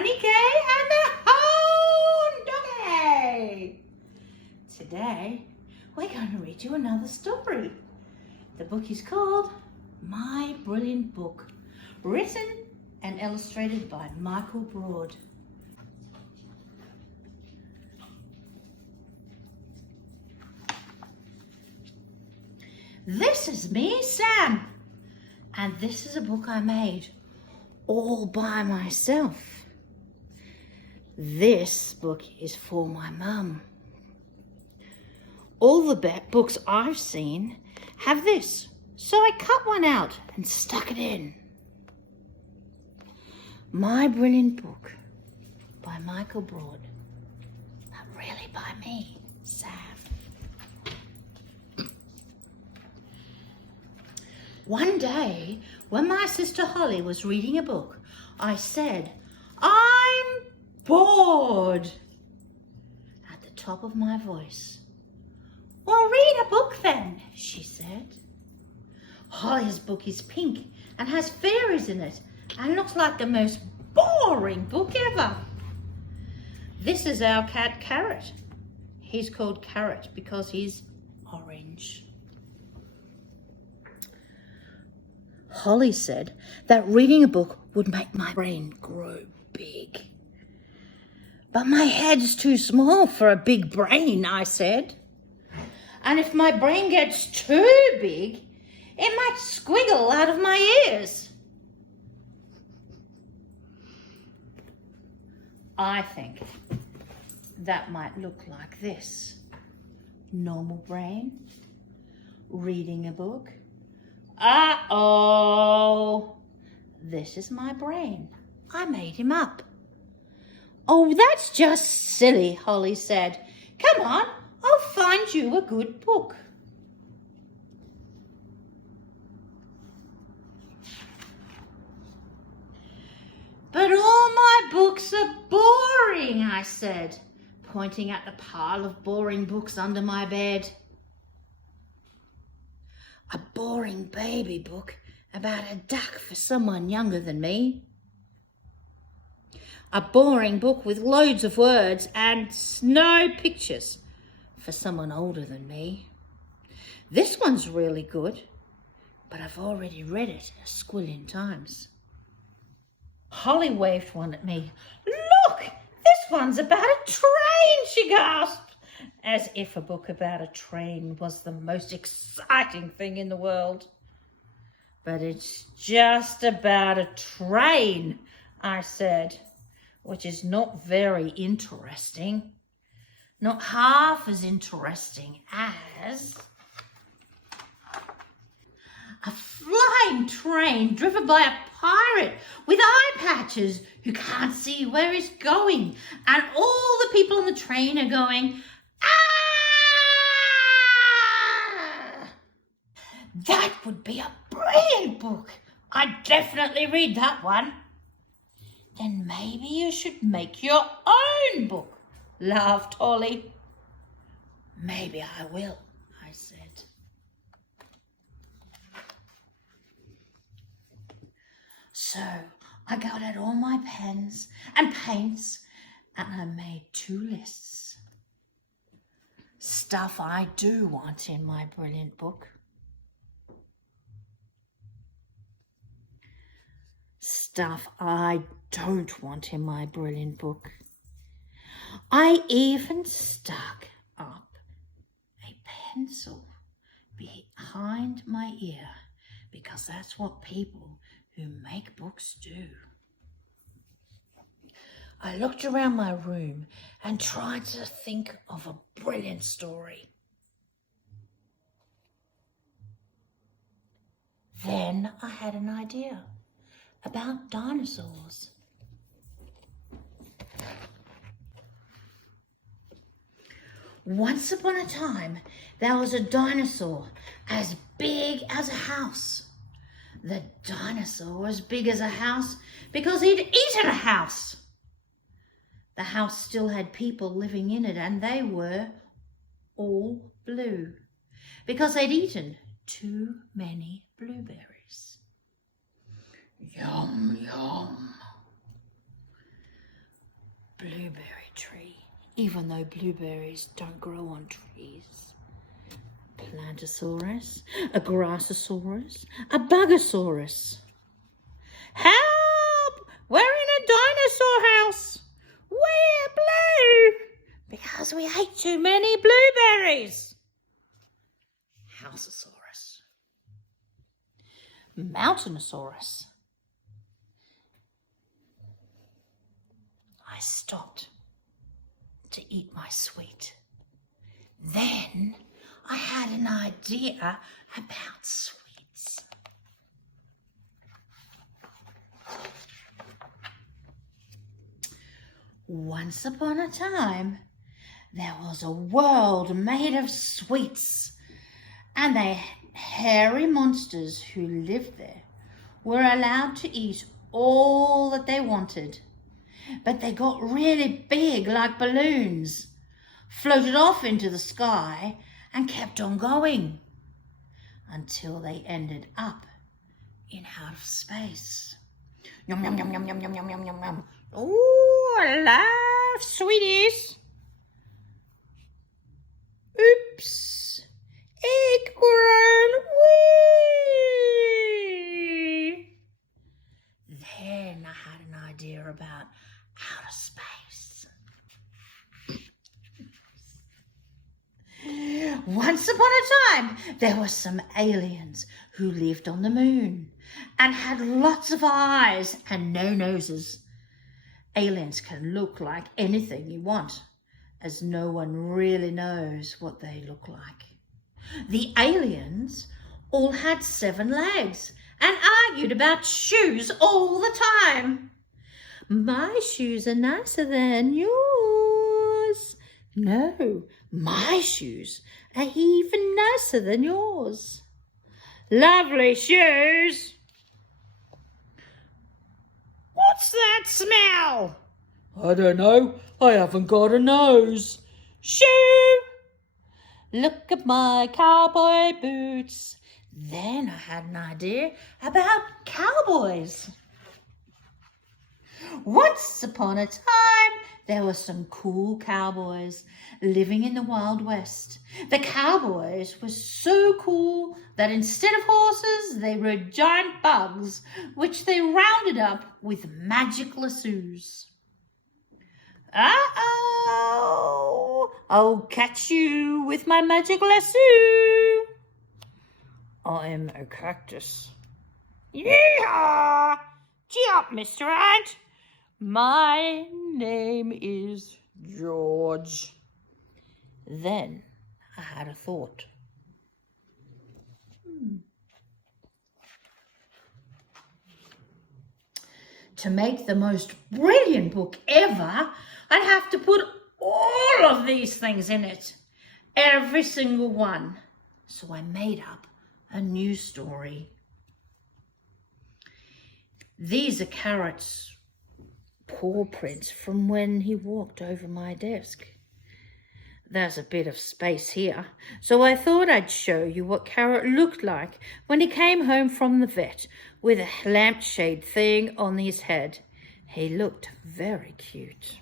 Annie K and the Hound Dog. Today we're going to read you another story. The book is called My Brilliant Book, written and illustrated by Michael Broad. This is me, Sam, and this is a book I made all by myself. This book is for my mum. All the books I've seen have this, so I cut one out and stuck it in. My Brilliant Book by Michael Broad, but really by me, Sam. One day, when my sister Holly was reading a book, I said, "I'm bored," at the top of my voice. "Well, read a book then," she said. Holly's book is pink and has fairies in it and looks like the most boring book ever. This is our cat Carrot. He's called Carrot because he's orange. Holly said that reading a book would make my brain grow big. "But my head's too small for a big brain," I said. "And if my brain gets too big, it might squiggle out of my ears." I think that might look like this. Normal brain, reading a book. Uh-oh, this is my brain. I made him up. "Oh, that's just silly," Holly said. "Come on, I'll find you a good book." "But all my books are boring," I said, pointing at the pile of boring books under my bed. A boring baby book about a duck for someone younger than me. A boring book with loads of words and no pictures for someone older than me. This one's really good, but I've already read it a squillion times. Holly waved one at me. "Look, this one's about a train," she gasped, as if a book about a train was the most exciting thing in the world. "But it's just about a train," I said, "which is not very interesting. Not half as interesting as a flying train driven by a pirate with eye patches who can't see where he's going, and all the people on the train are going, 'Ah!' That would be a brilliant book. I'd definitely read that one." "Then maybe you should make your own book," laughed Holly. "Maybe I will," I said. So I got out all my pens and paints and I made 2 lists. Stuff I do want in my brilliant book. Stuff I don't want in my brilliant book. I even stuck up a pencil behind my ear because that's what people who make books do. I looked around my room and tried to think of a brilliant story. Then I had an idea about dinosaurs. Once upon a time, there was a dinosaur as big as a house. The dinosaur was big as a house because he'd eaten a house. The house still had people living in it, and they were all blue because they'd eaten too many blueberries. Yum, yum. blueberry tree, even though blueberries don't grow on trees. Plantosaurus, a grassosaurus, a bugosaurus. Help! We're in a dinosaur house. We're blue because we ate too many blueberries. Houseosaurus. Mountainosaurus. I stopped to eat my sweet. Then I had an idea about sweets. Once upon a time, there was a world made of sweets, and the hairy monsters who lived there were allowed to eat all that they wanted. But they got really big like balloons, floated off into the sky, and kept on going until they ended up in outer space. Yum, yum, yum, yum, yum, yum, yum, yum, yum, yum. Ooh, I love sweeties. Oops, egg grown. Wee. Then I had an idea about outer space. Once upon a time, there were some aliens who lived on the moon and had lots of eyes and no noses. Aliens can look like anything you want, as no one really knows what they look like. The aliens all had 7 legs and argued about shoes all the time. My shoes are nicer than yours. No, my shoes are even nicer than yours. Lovely shoes. What's that smell? I don't know. I haven't got a nose. Shoo! Look at my cowboy boots. Then I had an idea about cowboys. Once upon a time, there were some cool cowboys living in the Wild West. The cowboys were so cool that instead of horses, they rode giant bugs, which they rounded up with magic lassos. Uh-oh! I'll catch you with my magic lasso. I'm a cactus. Yeehaw! Gee up, Mr. Ant. My name is George. Then I had a thought. To make the most brilliant book ever, I'd have to put all of these things in it. Every single one. So I made up a new story. These are Carrot's paw prints from when he walked over my desk. There's a bit of space here, so I thought I'd show you what Carrot looked like when he came home from the vet with a lampshade thing on his head. He looked very cute.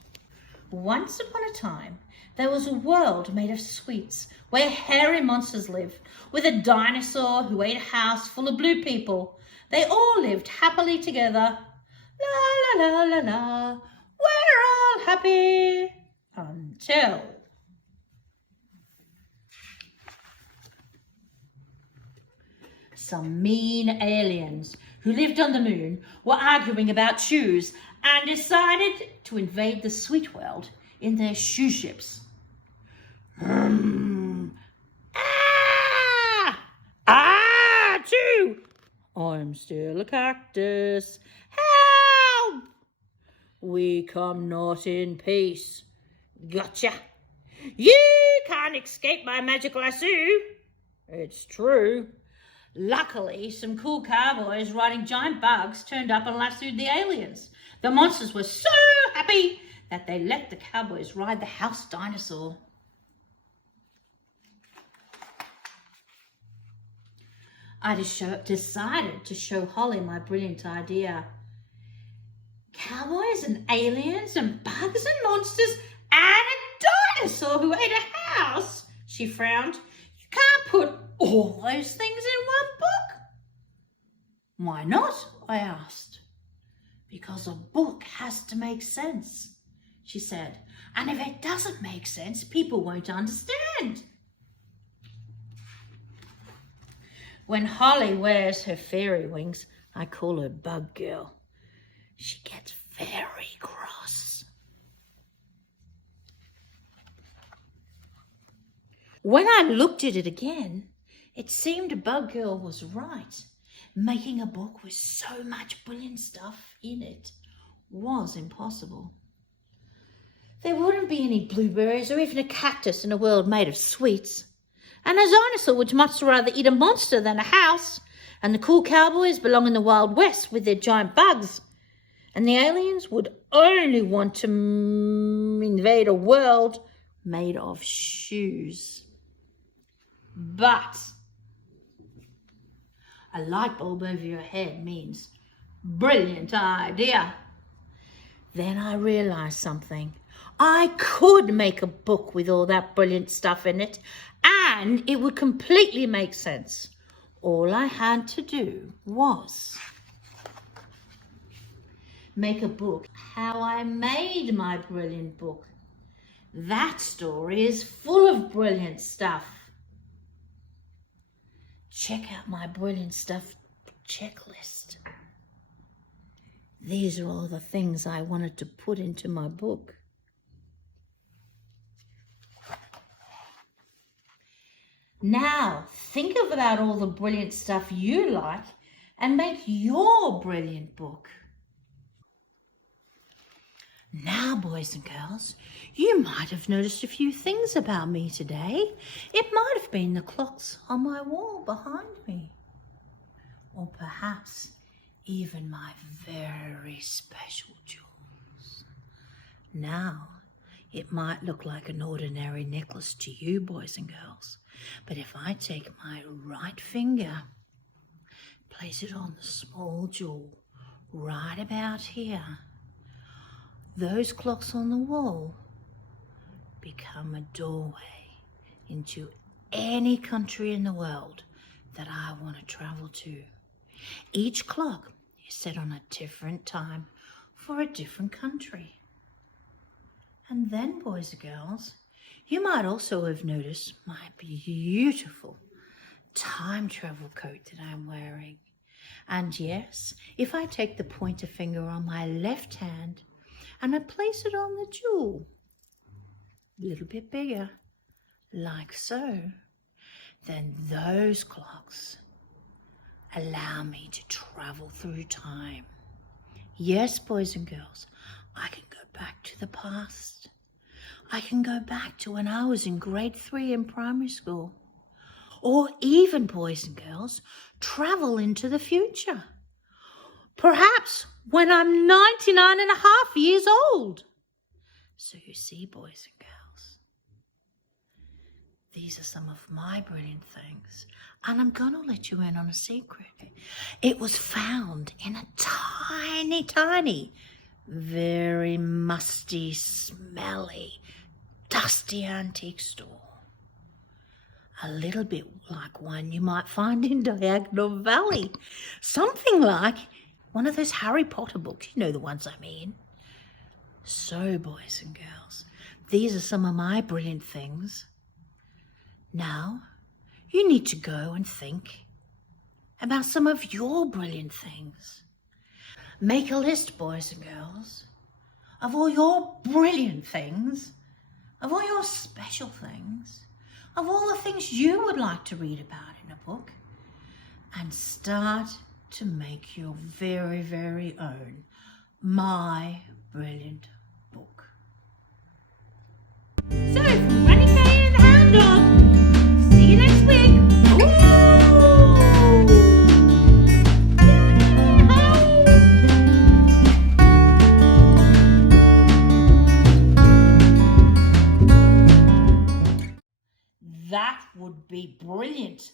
Once upon a time, there was a world made of sweets where hairy monsters lived, with a dinosaur who ate a house full of blue people. They all lived happily together. La la la la la, we're all happy until some mean aliens who lived on the moon were arguing about shoes and decided to invade the sweet world in their shoe ships. Achoo! I'm still a cactus. Help! We come not in peace. Gotcha. You can't escape my magic lasso. It's true. Luckily, some cool cowboys riding giant bugs turned up and lassoed the aliens. The monsters were so happy that they let the cowboys ride the house dinosaur. I decided to show Holly my brilliant idea. cowboys and aliens and bugs and monsters and a dinosaur who ate a house, she frowned. You can't put all those things in one book. Why not? I asked. Because a book has to make sense, she said. And if it doesn't make sense, people won't understand. When Holly wears her fairy wings, I call her Bug Girl. She gets very cross. When I looked at it again, it seemed Bug Girl was right. Making a book with so much brilliant stuff in it was impossible. There wouldn't be any blueberries or even a cactus in a world made of sweets. And a dinosaur would much rather eat a monster than a house. And the cool cowboys belong in the Wild West with their giant bugs. And the aliens would only want to invade a world made of shoes. But a light bulb over your head means brilliant idea. Then I realized something. I could make a book with all that brilliant stuff in it, and it would completely make sense. All I had to do was make a book how I made my brilliant book. That story is full of brilliant stuff. Check out my brilliant stuff checklist. These are all the things I wanted to put into my book. Now, think about all the brilliant stuff you like and make your brilliant book. Now, boys and girls, you might have noticed a few things about me today. It might have been the clocks on my wall behind me. Or perhaps even my very special jewels. Now, it might look like an ordinary necklace to you, boys and girls, but if I take my right finger, place it on the small jewel right about here, those clocks on the wall become a doorway into any country in the world that I want to travel to. Each clock is set on a different time for a different country. And then, boys and girls, you might also have noticed my beautiful time travel coat that I'm wearing. And yes, if I take the pointer finger on my left hand and I place it on the jewel, a little bit bigger, like so, then those clocks allow me to travel through time. Yes, boys and girls, I can go back to the past. I can go back to when I was in grade 3 in primary school. Or even, boys and girls, travel into the future. Perhaps when I'm 99 and a half years old. So you see, boys and girls, these are some of my brilliant things. And I'm going to let you in on a secret. It was found in a tiny, tiny, very musty, smelly, dusty antique store. A little bit like one you might find in Diagonal Valley. Something like one of those Harry Potter books. You know the ones I mean. So, boys and girls, these are some of my brilliant things. Now, you need to go and think about some of your brilliant things. Make a list, boys and girls, of all your brilliant things, of all your special things, of all the things you would like to read about in a book, and start to make your very, very own My Brilliant Book. So, from Bunny Kay and the Hound Dog, see you next week. That would be brilliant.